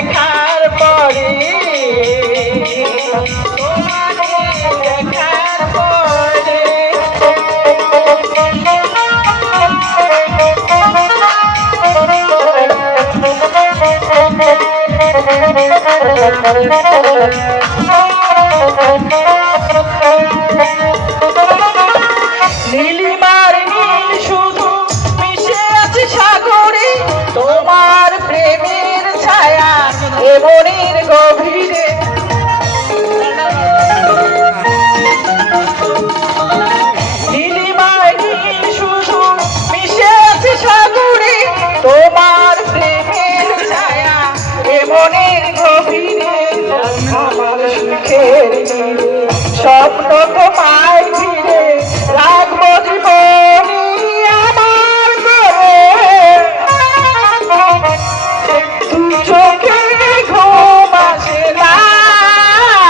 দেখার পরে তোমাকে দেখার পরে নীলিমার নীল শুধু মিশে আছে সাগরে তোমার প্রেমের ছায়া এ বনের গভীরে নীলিমার নীল শুধু মিশে আছে সাগরে তোমার প্রেমের ছায়া এ বনের গভীরে আমার সুখের নীলে স্বপ্ন তোমায় ঘিরে রাখবো জীবন